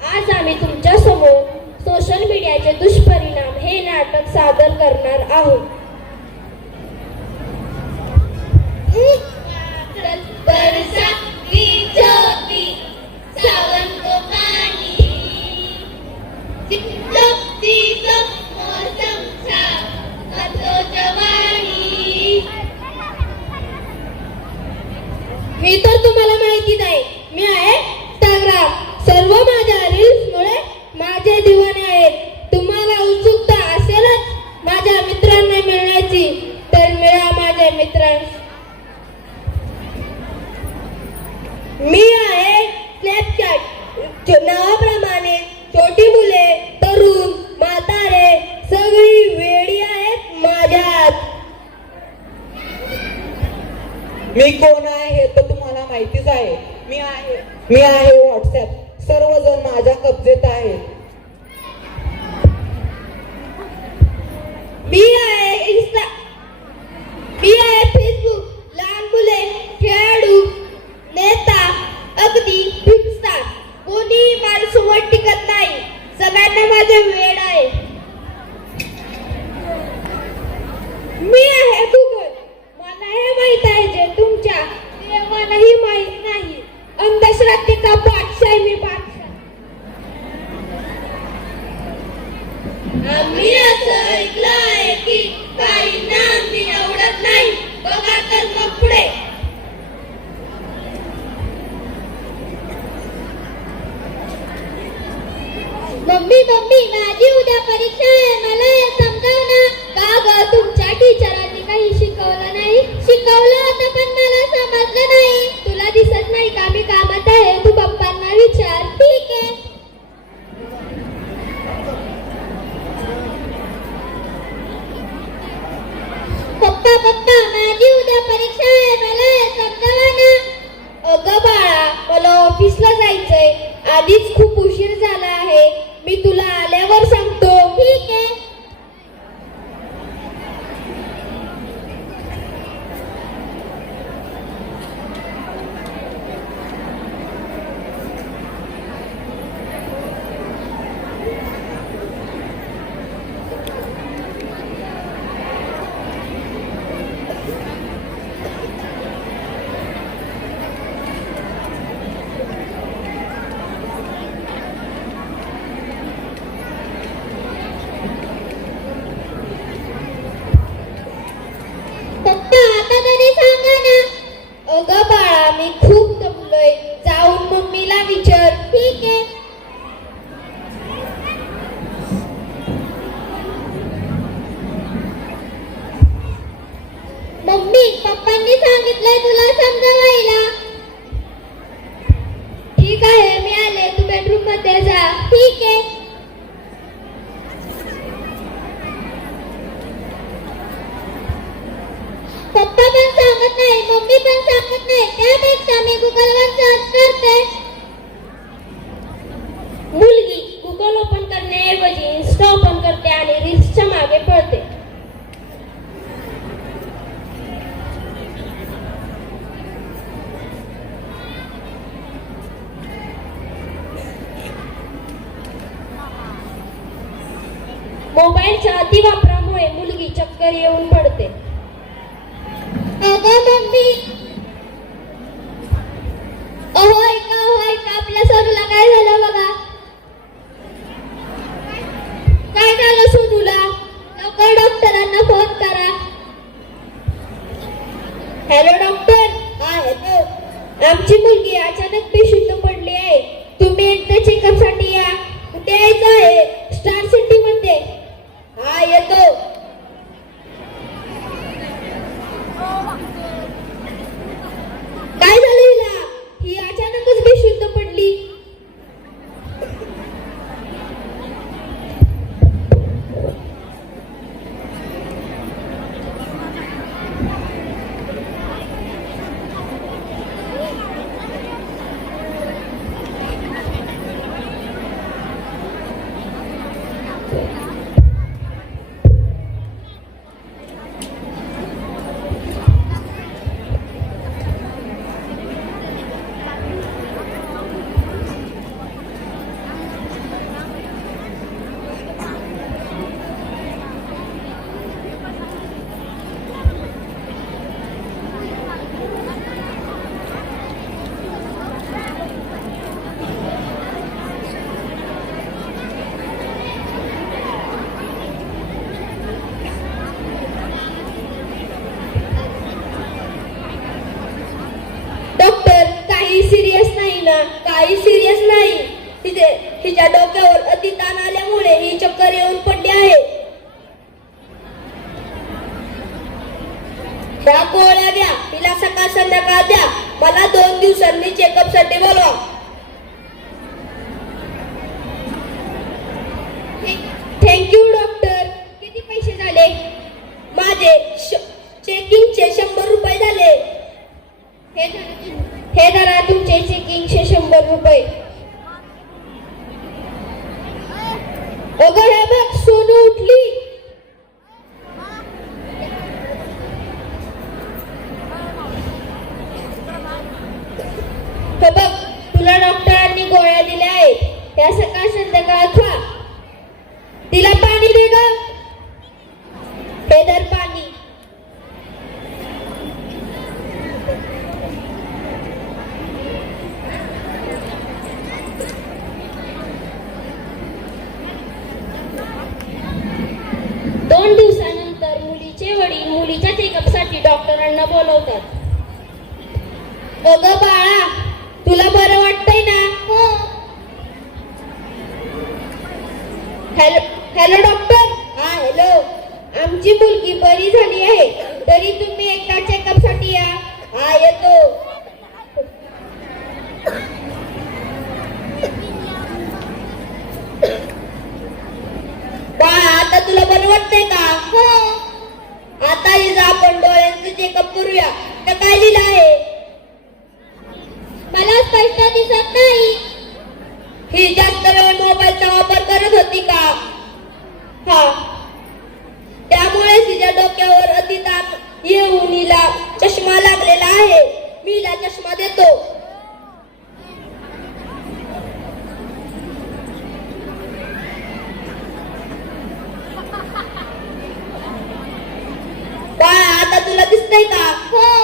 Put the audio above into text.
आज आम्ही तुमच्यासमोर सोशल मीडियाचे दुष्परिणाम हे नाटक सादर करणार आहोत. बरसाती नावाप्रमाणे छोटी मुले तरुण म्हातारे सगळी वेळी आहेत माझ्यात. मी कोण आहे हे तर तुम्हाला माहितीच आहे. मी आहे मी आहे व्हॉट्सअप सर्वजण माझ्या कब्जेत आहेत. मम्मी माझी उद्या परीक्षा आहे. मला हे समजाव ना. का ग तुमच्या टीचरांनी काही शिकवलं नाही? शिकवलं होतं पण मला समजलं नाही. तुला दिसत नाही का मी कामात आहे? तू पप्पांना विचार. ठीक आहे. पप्पा पप्पा माझी उद्या परीक्षा आहे. मला हे समजावा ना. अगं बाळा मला ऑफिसला जायचंय. आधीच खूप उशीर झाला. मुलगी गुगल ओपन करण्याऐवजी इन्स्टा ओपन करते आणि रील्सच्या मागे पळते. मोबाईलच्या अतिवापरामुळे मुलगी चक्कर येऊन पडते. अहो ऐका अहो ऐका आपल्या सरूला काय झालं बघा? काय झालं काही सिरियस नाही. तिथे हिच्या डोक्यावर अति ताण आल्यामुळे ही चक्कर येऊन पडली आहे. त्या गोळ्या द्या. तिला सकाळ संध्याकाळ द्या. मला दोन दिवसांनी चेकअपसाठी बोलवा थँक्यू डॉक्टर किती पैसे झाले माझे श- चेकिंगचे शंभर रुपये झाले हे धरा- हे धरा तुमचे चेकिंगचे शंभर रुपये अगं हे बघ सोनू उठली हे बघ तुला डॉक्टरांनी गोळ्या दिल्या आहेत त्या सकाळ संध्याकाळ खा तिला पाणी दे ग हे धर पाणी दोन दिवसानंतर मुलीचे वडील मुलीच्या चेकअपसाठी डॉक्टरांना बोलवतात. अगं बाळा तुला बरं वाटतंय ना? हो. हॅलो हॅलो डॉक्टर हा हॅलो. आमची मुलगी बरी झाली आहे. तरी तुम्ही एकदा चेकअपसाठी या. हा येतो बाळा आता तुला बरं का? हो. आता आपण डोळ्यांचं चेकअप करूया तर काय लिहिलं आहे? मला स्पष्ट दिसत नाही. ही जास्त वेळ मोबाईलचा वापर करत होती का? हा. त्यामुळे तिच्या डोक्यावर अतिताप येऊन हिला चष्मा लागलेला आहे. मी हिला चष्मा देतो बाळा आता तुला दिसतंय का हो डॉक्टर